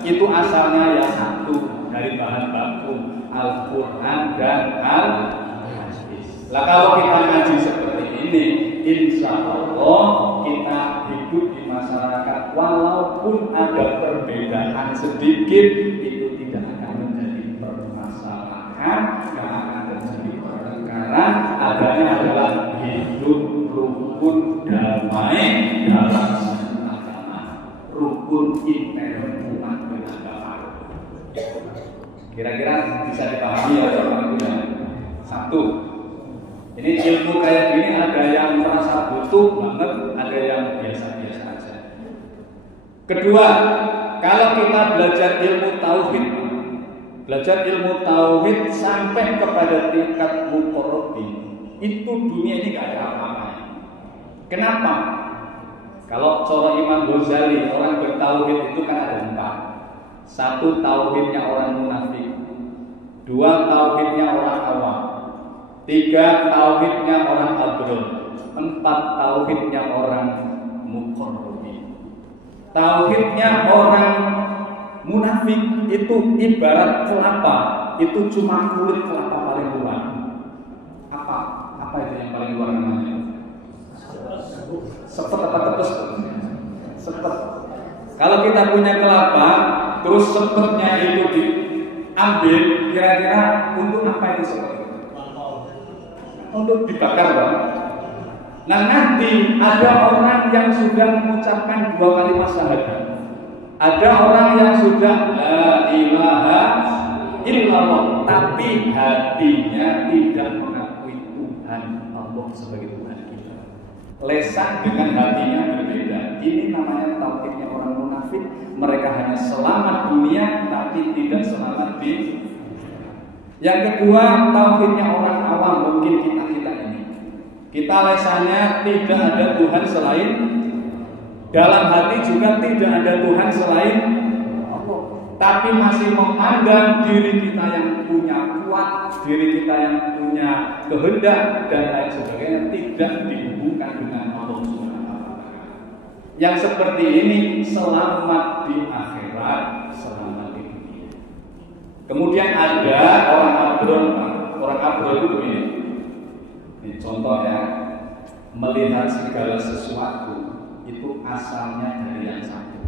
itu asalnya yang satu dari bahan baku Al-Quran dan Al-Hadis. Lah kalau kita ngaji seperti ini, insya Allah kita hidup di masyarakat walaupun ada perbedaan sedikit itu tidak akan menjadi permasalahan, tidak akan terjadi pertengkaran. Adanya adalah hidup rukun damai dalam agama, rukun intern umat beragama. Kira-kira bisa dipahami ya Bapak-Ibu? Satu, ini ilmu kayak gini ada yang merasa butuh banget, ada yang biasa-biasa aja. Kedua, kalau kita belajar ilmu tauhid sampai kepada tingkat muqarrabin, itu dunia ini gak ada apa-apanya. Kenapa? Kalau cara Imam Ghazali, orang bertauhid itu kan ada 4. 1, tauhidnya orang munafik. 2, tauhidnya orang awam. 3, tauhidnya orang abrol. 4, tauhidnya orang muqarrabin. Tauhidnya orang munafik itu ibarat kelapa, itu cuma kulit kelapa paling luar. Apa itu yang paling luar namanya? Sepet apa tepes? Sepet. Kalau kita punya kelapa, terus sepetnya itu diambil, kira-kira untuk apa itu sepet? Untuk dibakar, Bang. Nah nanti ada orang yang sudah mengucapkan 2 kalimat syahadat. Ada orang yang sudah la ilaha illallah, tapi hatinya tidak mengakui Tuhan Allah sebagai Tuhan kita. Lesan dengan hatinya berbeda. Ini namanya tauhidnya orang munafik. Mereka hanya selamat dunia, tapi tidak selamat di. Yang kedua, tauhidnya orang awam, mungkin kita ini. Kita lesannya tidak ada Tuhan selain. Dalam hati juga tidak ada Tuhan selain Allah. Tapi masih memandang diri kita yang punya kuat, diri kita yang punya kehendak dan lain sebagainya, tidak dihubungkan dengan Allah SWT. Yang seperti ini selamat di akhirat, selamat di dunia. Kemudian ada orang abrol. Orang abrol itu begini. Ini contoh ya, melihat segala sesuatu itu asalnya dari yang satu.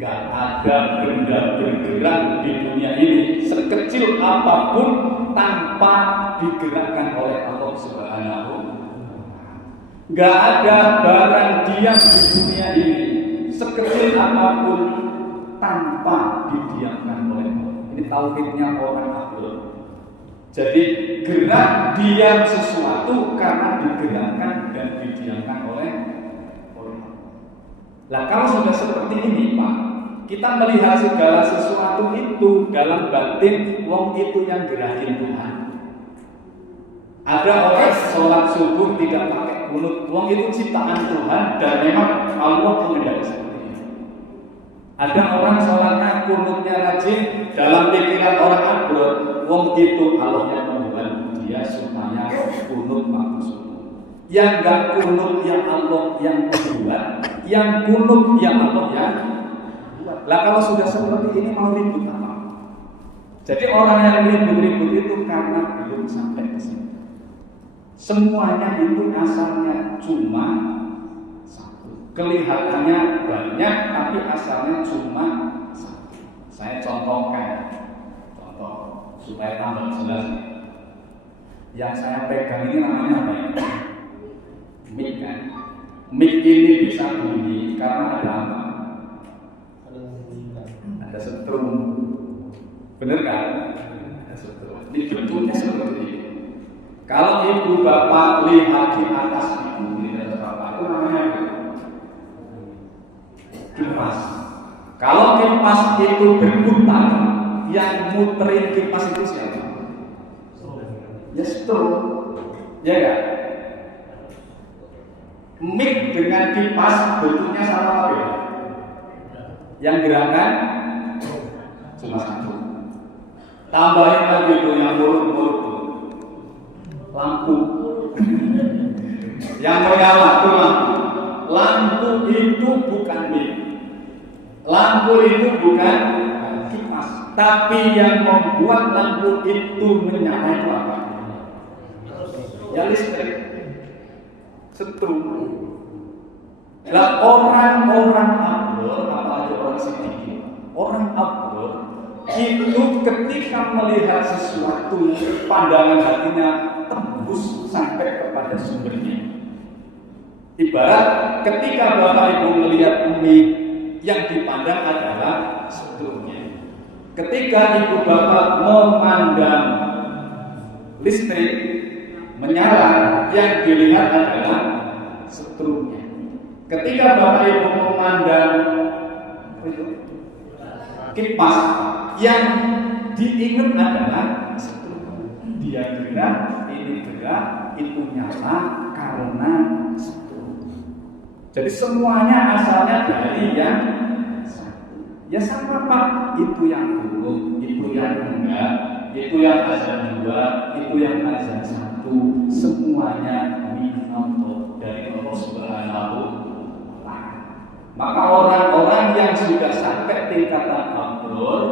Gak ada benda bergerak di dunia ini sekecil apapun tanpa digerakkan oleh Allah Subhanahu. Gak ada barang diam di dunia ini sekecil apapun tanpa didiamkan oleh Allah. Ini tauhidnya orang abdul. Jadi gerak diam sesuatu karena digerakkan dan didiamkan oleh. Lah kalau sudah seperti ini Pak, kita melihat segala sesuatu itu dalam batin, wong itu yang gerakin Tuhan. Ada orang sholat subuh tidak pakai kunut, wong itu ciptaan Tuhan dan memang Allah mengendaki seperti itu. Ada orang sholatnya kunutnya rajin, dalam pikiran orang abdur, wong itu Allah yang membuat dia supaya kunut maksud. Yang gak kunut yang Allah yang membuat, yang kunut yang Allah yang buat. Lah kalau sudah seperti ini mau ribut apa? Jadi orang yang ribut-ribut itu karena belum sampai ke sini. Semuanya itu asalnya cuma satu. Kelihatannya banyak tapi asalnya cuma satu. Saya contohkan, contoh supaya tambah jelas. Yang saya pegang ini namanya apa ya? Mic kan? Mic ini bisa bunyi karena ada apa? Ada setrum. Bener kan? Ada setrum. Ini bentuknya seperti ini. Kalau ibu bapak lihat di atas ibu, di atas bapak itu namanya apa? Kipas. Kalau kipas itu berputar, yang muterin kipas itu siapa? Ya stro, ya kan? Mic dengan kipas bentuknya sama apa ya? Yang gerakan cuma satu. Tambahin lagi itu yang mulut-mulut, lampu. Yang menyala itu lampu. Lampu itu bukan mic. Lampu itu bukan kipas, tapi yang membuat lampu itu menyala itu apa? Ya listrik, setrum. Nah, orang-orang abdur, apalagi orang sedikit, orang abdur itu ketika melihat sesuatu, pandangan hatinya tembus sampai kepada sumbernya. Ibarat ketika Bapak Ibu melihat mic, yang dipandang adalah setrumnya. Ketika ibu bapak memandang listrik menyala, yang dilihat adalah setrumnya. Ketika bapak ibu memandang kipas, yang diingat adalah setrum. Dia gerak, ini gerak, itu nyala karena setrum. Jadi semuanya asalnya dari yang satu. Ya sama Pak, itu yang buruk, itu yang enggak, itu yang azan dua, itu yang azan satu. Semuanya minallah, dari Allah Subhanahu wa Ta'ala. Maka orang-orang yang sudah sampai tingkatan abdur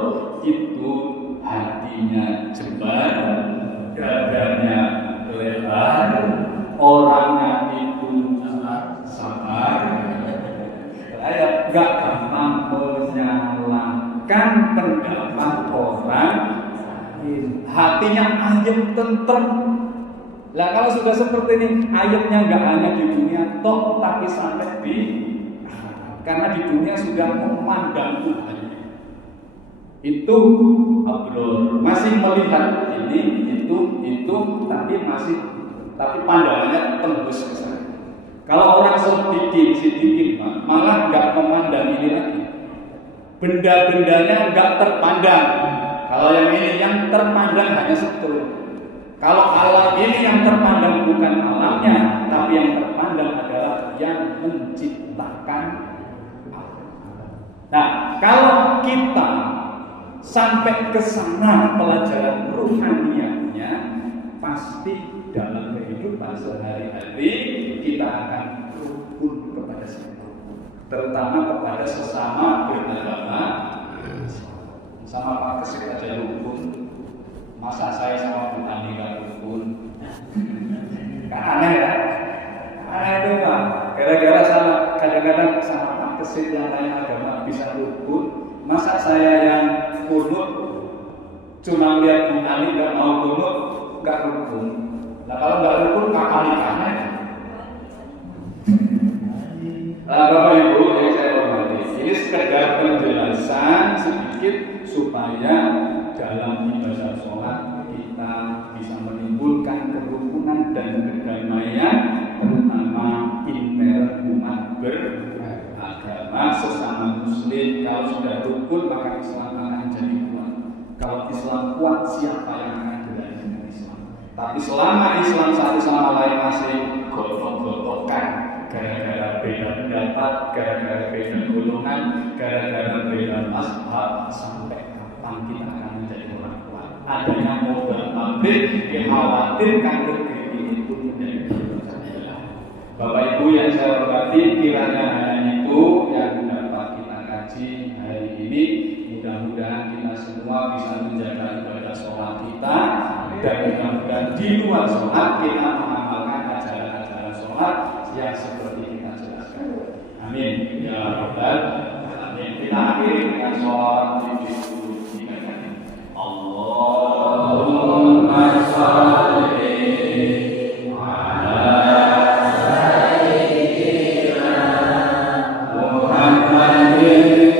itu hatinya jebar, dadanya lebar, orangnya itu sabar, saya gak gampang menyalahkan pendapat orang, hatinya ayem tentrem. Lah kalau sudah seperti ini, ayemnya gak hanya di dunia toh, tapi sampai di karena di dunia sudah memandang Tuhan. Itu abdur, masih melihat ini, itu, tapi pandangannya tembus ke sana. Kalau orang sedikit malah nggak memandang ini lagi. Benda-bendanya nggak terpandang. Kalau yang ini yang terpandang hanya setrum. Kalau alam ini yang terpandang bukan alamnya, tapi yang terpandang adalah yang menciptakan. Nah, kalau kita sampai ke sana pelajaran rohanianya, pasti dalam kehidupan sehari-hari kita akan rukun kepada siapa, terutama kepada sesama beragama. Sama Pak Kesit aja rukun, masa saya sama Bu Ani gak rukun? Kan aneh ya? Aneh itu Pak. Gara-gara sama kadang-kadang sama Pak Kesit yang lain agama bisa rukun, masa saya yang kunut cuma lihat Bu Ani gak mau kunut, gak rukun. Nah kalau nggak rukun kakak-kakaknya. Bapak Ibu yang saya hormati, ini sekedar penjelasan sedikit supaya dalam ibadah sholat kita bisa menimbulkan kerukunan dan kedamaian, terutama interumat beragama sesama Muslim. Kalau sudah rukun maka Islam akan jadi kuat. Kalau Islam kuat, siapa yang akan berani dengan Islam? Tapi selama Islam satu sama lain masih gotok-gotokan, gara-gara beda pendapat, gara-gara beda golongan, gara-gara beda mazhab, sampai kapan kita akan menjadi orang kuat? Adanya modal pabrik dikhawatirkan negeri itu menjadi berpecah. Bapak Ibu yang saya hormati, kiranya hanya itu yang dapat kita kaji hari ini. Mudah-mudahan kita semua bisa menjaga ibadah sholat kita, dan mudah-mudahan di luar sholat kita mengamalkan ajaran-ajaran sholat yang seperti kita jelaskan. Amin ya rabbal alamin. Kita akhiri dengan sholat Allahumma sholli ala sayyidina Muhammadin.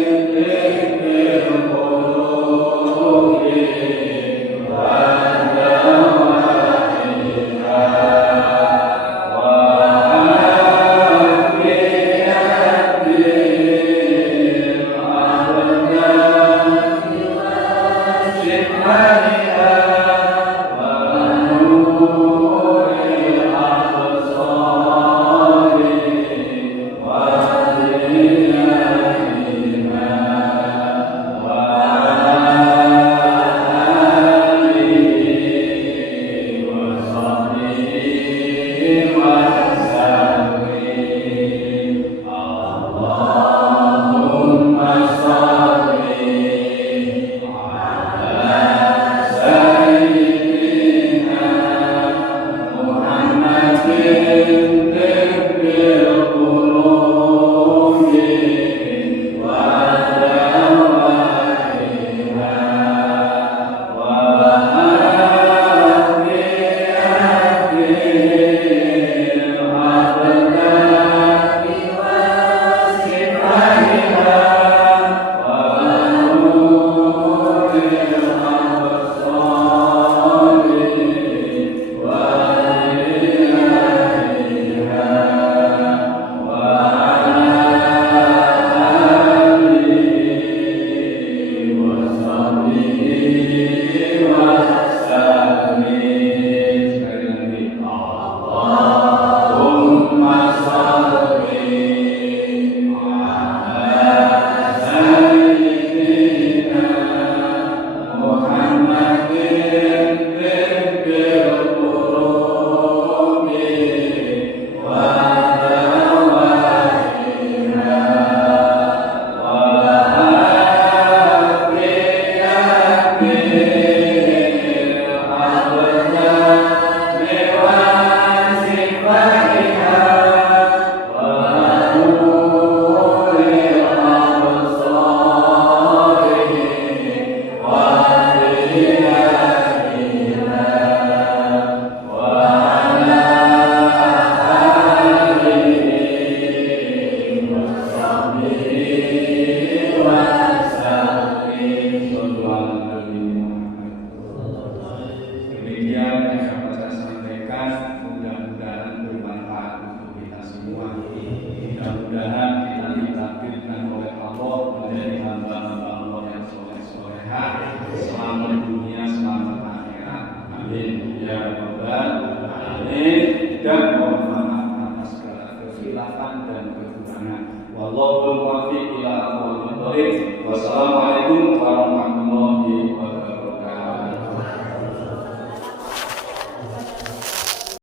mudah-mudahan